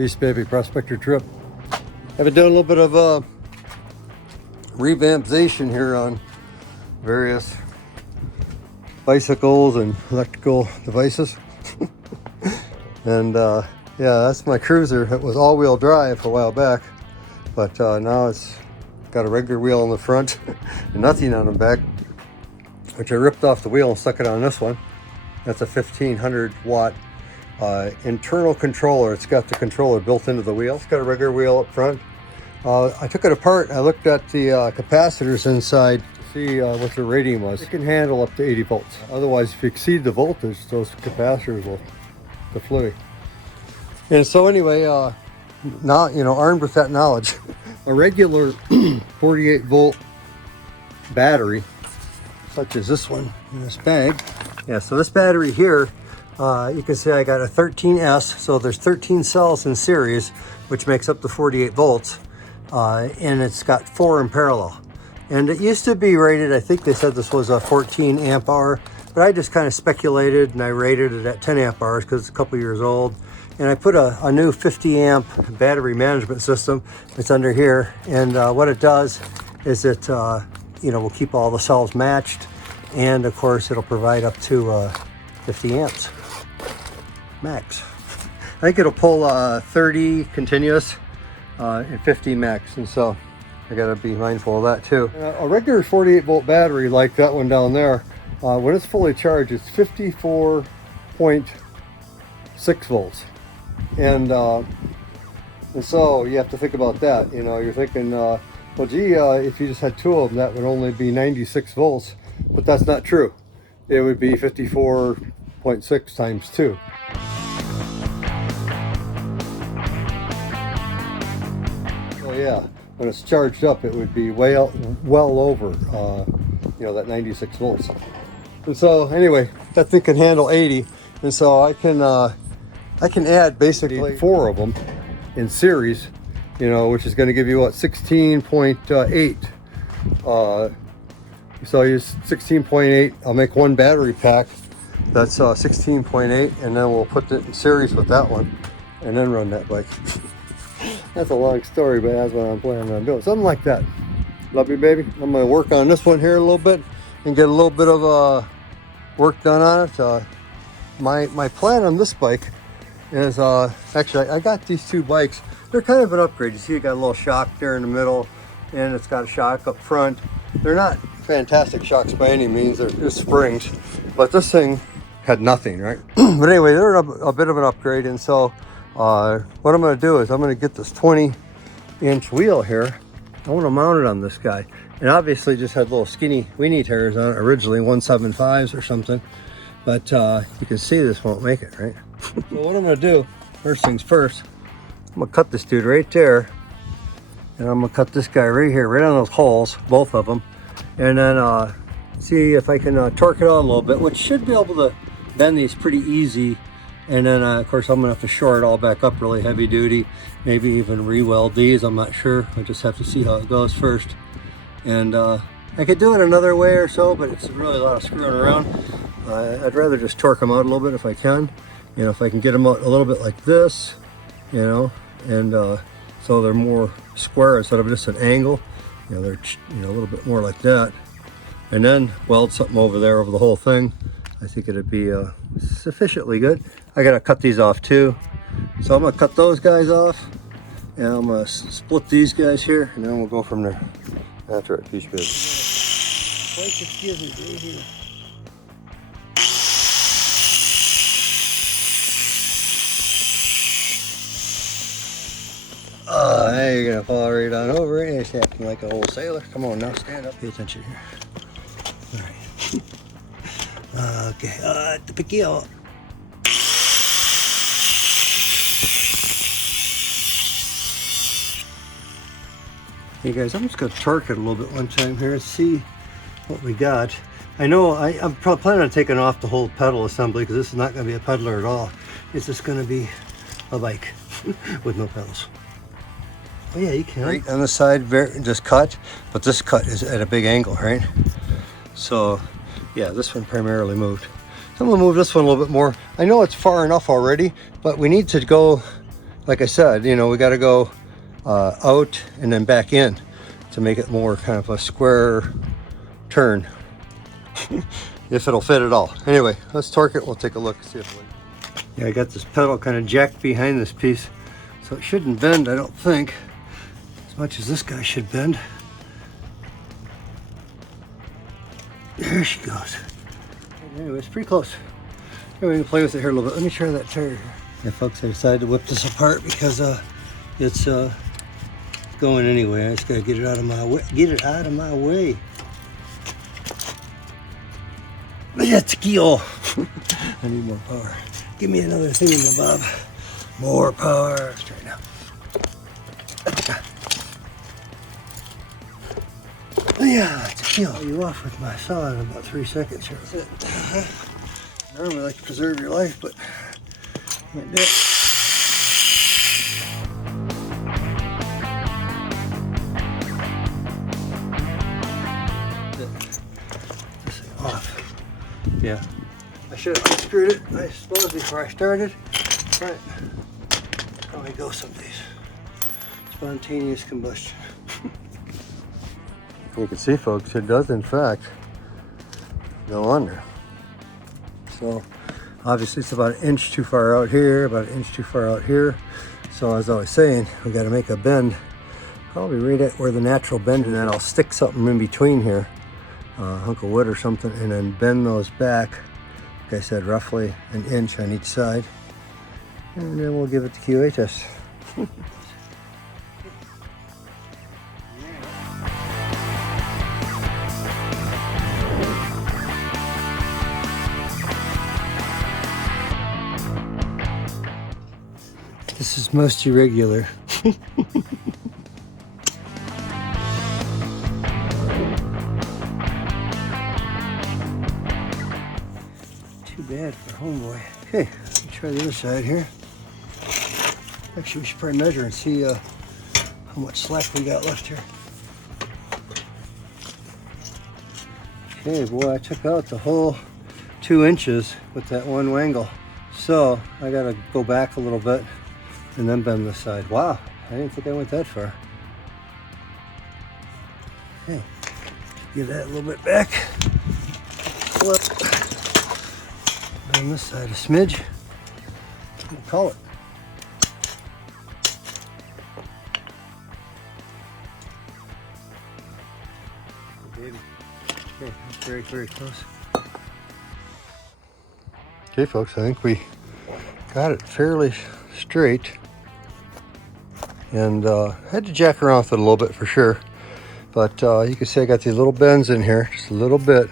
Peace, baby. Prospector Tripp. I've been doing a little bit of revampization here on various bicycles and electrical devices. And yeah, that's my cruiser. It was all-wheel drive a while back, but now it's got a regular wheel on the front and nothing on the back, which I ripped off the wheel and stuck it on this one. That's a 1500 watt internal controller. It's got the controller built into the wheel. It's got a regular wheel up front. I took it apart. I looked at the capacitors inside to see what the rating was. It can handle up to 80 volts. Otherwise, if you exceed the voltage, those capacitors will deflate. And so anyway, now, you know, armed with that knowledge, a regular 48 volt battery, such as this one in this bag. Yeah, so this battery here, you can see I got a 13S, so there's 13 cells in series, which makes up the 48 volts, and it's got 4 in parallel. And it used to be rated, I think they said this was a 14 amp hour, but I just kind of speculated and I rated it at 10 amp hours because it's a couple years old. And I put a new 50 amp battery management system. It's under here, and what it does is it you know, will keep all the cells matched, and of course it'll provide up to 50 amps max. I think it'll pull 30 continuous and 50 max, and so I gotta be mindful of that too. A regular 48 volt battery like that one down there, when it's fully charged, it's 54.6 volts. And so you have to think about that. You know, you're thinking, well, gee, if you just had 2 of them, that would only be 96 volts. But that's not true. It would be 54.6 times 2. So yeah, when it's charged up, it would be well over, you know, that 96 volts. And so anyway, that thing can handle 80, and so I can add basically 4 of them in series, you know, which is going to give you what, 16.8. So use 16.8. I'll make 1 battery pack. That's 16.8, and then we'll put it in series with that one, and then run that bike. That's a long story, but that's what I'm planning on doing. Something like that. Love you, baby. I'm going to work on this one here a little bit and get a little bit of work done on it. My plan on this bike is actually I got these 2 bikes. They're kind of an upgrade. You see, you got a little shock there in the middle, and it's got a shock up front. They're not fantastic shocks by any means. They're springs, but this thing had nothing, right? But anyway, they're a bit of an upgrade, and so what I'm going to do is I'm going to get this 20-inch wheel here. I want to mount it on this guy, and obviously just had little skinny weenie tires on it originally, 175s or something. But you can see this won't make it, right? So what I'm going to do, first things first, I'm going to cut this dude right there. And I'm going to cut this guy right here, right on those holes, both of them. And then see if I can torque it on a little bit, which should be able to bend these pretty easy. And then, of course, I'm going to have to shore it all back up really heavy duty. Maybe even re-weld these, I'm not sure. I just have to see how it goes first. And I could do it another way or so, but it's really a lot of screwing around. I'd rather just torque them out a little bit if I can. You know, if I can get them out a little bit like this, you know, and so they're more square instead of just an angle. You know, they're, you know, a little bit more like that. And then weld something over there over the whole thing. I think it'd be sufficiently good. I gotta cut these off too. So I'm gonna cut those guys off, and I'm gonna split these guys here, and then we'll go from there. That's right, piece big. Now you're gonna fall right on over it. It's acting like an old sailor. Come on now, stand up. Pay attention here. All right. Okay. To pick you up. Hey guys, I'm just gonna torque it a little bit one time here and see what we got. I know I'm probably planning on taking off the whole pedal assembly because this is not gonna be a pedaler at all. It's just gonna be a bike with no pedals. Oh yeah, you can. Right on the side, just cut, but this cut is at a big angle, right? So yeah, this one primarily moved. So I'm gonna move this one a little bit more. I know it's far enough already, but we need to go like I said, you know, we got to go out and then back in to make it more kind of a square turn. If it'll fit at all. Anyway, let's torque it. We'll take a look, see if it. Yeah, I got this pedal kind of jacked behind this piece, so it shouldn't bend, I don't think, as much as this guy should bend. There she goes. Anyway, it's pretty close. Anyway, we can play with it here a little bit. Let me try that tire here. Yeah, folks, I decided to whip this apart because it's going anyway. I just gotta get it out of my way. Get it out of my way. Let's go. I need more power. Give me another thing in the bob. More power. Straight now. Yeah, let's kill you off with my saw in about 3 seconds here. That's it. Normally I like to preserve your life, but can't do it. This thing off. Yeah, I should have unscrewed it, I suppose, before I started. But how we go some days. Spontaneous combustion. You can see, folks, it does in fact go under. So obviously it's about an inch too far out here, about an inch too far out here. So as I was saying, we got to make a bend, probably right at where the natural bend, and then I'll stick something in between here, a hunk of wood or something, and then bend those back, like I said, roughly an inch on each side, and then we'll give it the QA test. This is most irregular. Too bad for homeboy. Okay, let me try the other side here. Actually, we should probably measure and see how much slack we got left here. Okay, boy, I took out the whole 2 inches with that one wangle. So I gotta go back a little bit and then bend this side. Wow, I didn't think I went that far. Okay, give that a little bit back. Flip. Bend this side a smidge. We'll call it. Okay, that's very, very close. Okay, folks, I think we got it fairly straight. And had to jack around with it a little bit for sure. But you can see I got these little bends in here, just a little bit,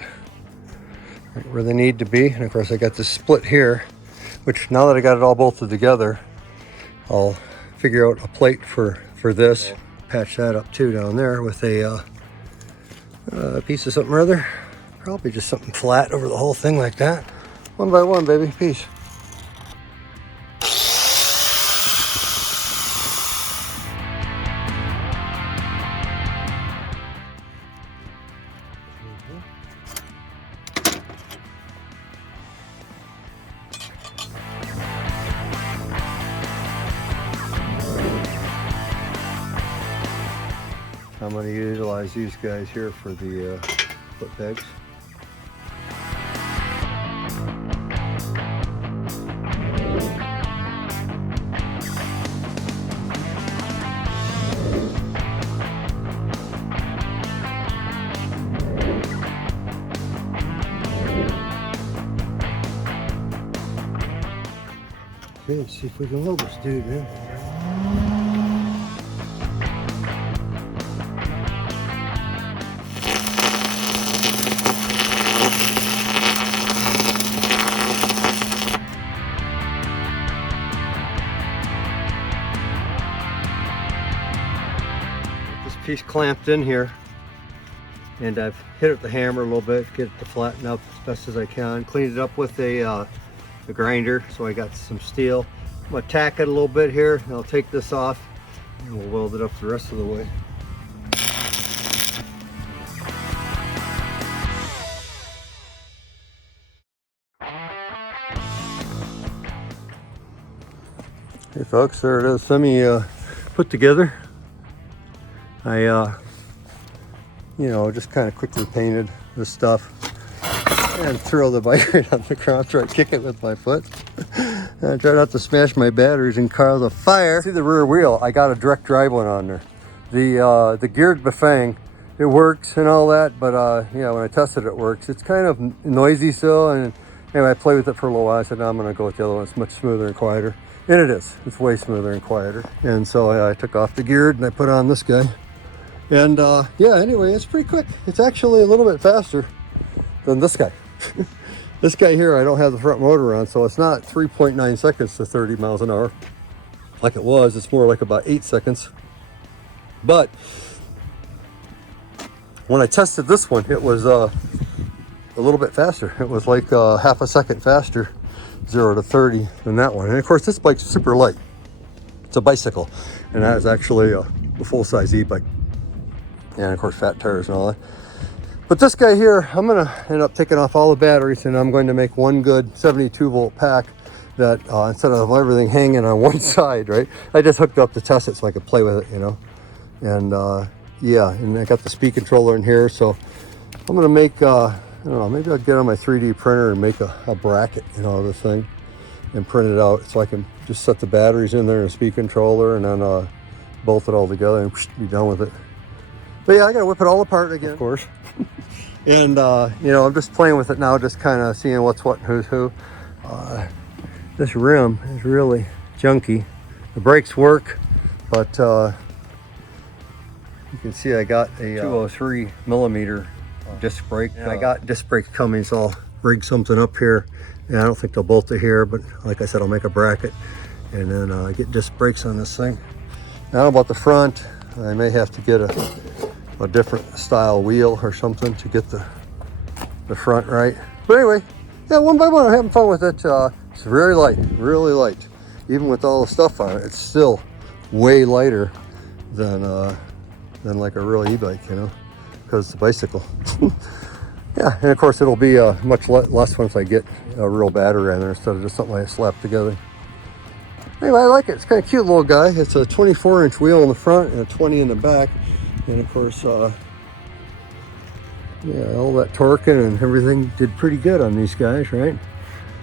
right where they need to be. And of course I got this split here, which now that I got it all bolted together, I'll figure out a plate for this. Patch that up too down there with a piece of something or other. Probably just something flat over the whole thing like that. One by one, baby, peace. I'm going to utilize these guys here for the foot pegs. Okay, let's see if we can load this dude, man. Piece clamped in here, and I've hit it with the hammer a little bit, get it to flatten up as best as I can. Cleaned it up with a grinder, so I got some steel. I'm gonna tack it a little bit here, and I'll take this off, and we'll weld it up the rest of the way. Hey folks, there it is, semi put together. I you know, just kind of quickly painted this stuff and throw the bike right on the ground, try to kick it with my foot. And I try not to smash my batteries and cause a fire. See the rear wheel, I got a direct drive one on there. The geared Bafang, it works and all that, but yeah, when I tested it works. It's kind of noisy still, and anyway, I played with it for a little while. I said, no, I'm gonna go with the other one. It's much smoother and quieter. And it is, it's way smoother and quieter. And so I took off the geared and I put on this guy. And yeah, anyway, it's pretty quick. It's actually a little bit faster than this guy. This guy here, I don't have the front motor on, so it's not 3.9 seconds to 30 miles an hour like it was. It's more like about 8 seconds. But when I tested this one, it was a little bit faster. It was like half a second faster, 0 to 30, than that one. And of course, this bike's super light. It's a bicycle, and that is actually a full-size e-bike. And of course, fat tires and all that. But this guy here, I'm gonna end up taking off all the batteries, and I'm going to make one good 72 volt pack that instead of everything hanging on one side, right? I just hooked up to test it so I could play with it, you know? And yeah, and I got the speed controller in here, so I'm gonna make, I don't know, maybe I'll get on my 3D printer and make a bracket, you know, this thing, and print it out so I can just set the batteries in there and a speed controller, and then bolt it all together and be done with it. But yeah, I gotta whip it all apart again, of course. And you know, I'm just playing with it now, just kind of seeing what's what and who's who. This rim is really junky. The brakes work, but you can see I got a 203 millimeter disc brake. Yeah. I got disc brakes coming, so I'll rig something up here. And I don't think they'll bolt it here, but like I said, I'll make a bracket and then get disc brakes on this thing. Now about the front, I may have to get a different style wheel or something to get the front right. But anyway, yeah, one by one, I'm having fun with it. It's very light, really light. Even with all the stuff on it, it's still way lighter than like a real e-bike, you know, because it's a bicycle. Yeah, and of course it'll be much less once I get a real battery in there instead of just something I slap together. Anyway, I like it. It's kind of cute little guy. It's a 24-inch wheel in the front and a 20 in the back. And of course, yeah, all that torquing and everything did pretty good on these guys, right?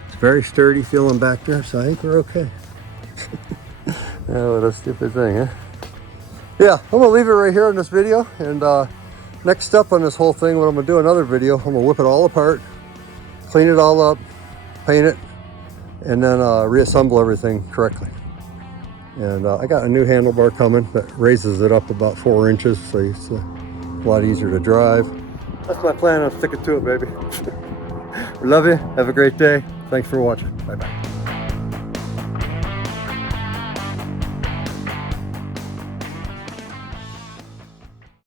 It's very sturdy feeling back there, so I think we're okay. Oh, what a stupid thing, huh? Yeah, I'm gonna leave it right here in this video. And next step on this whole thing, what I'm gonna do another video, I'm gonna whip it all apart, clean it all up, paint it, and then reassemble everything correctly. And I got a new handlebar coming that raises it up about 4 inches, so it's a lot easier to drive. That's my plan. I'm sticking to it, baby. We love you. Have a great day. Thanks for watching. Bye-bye.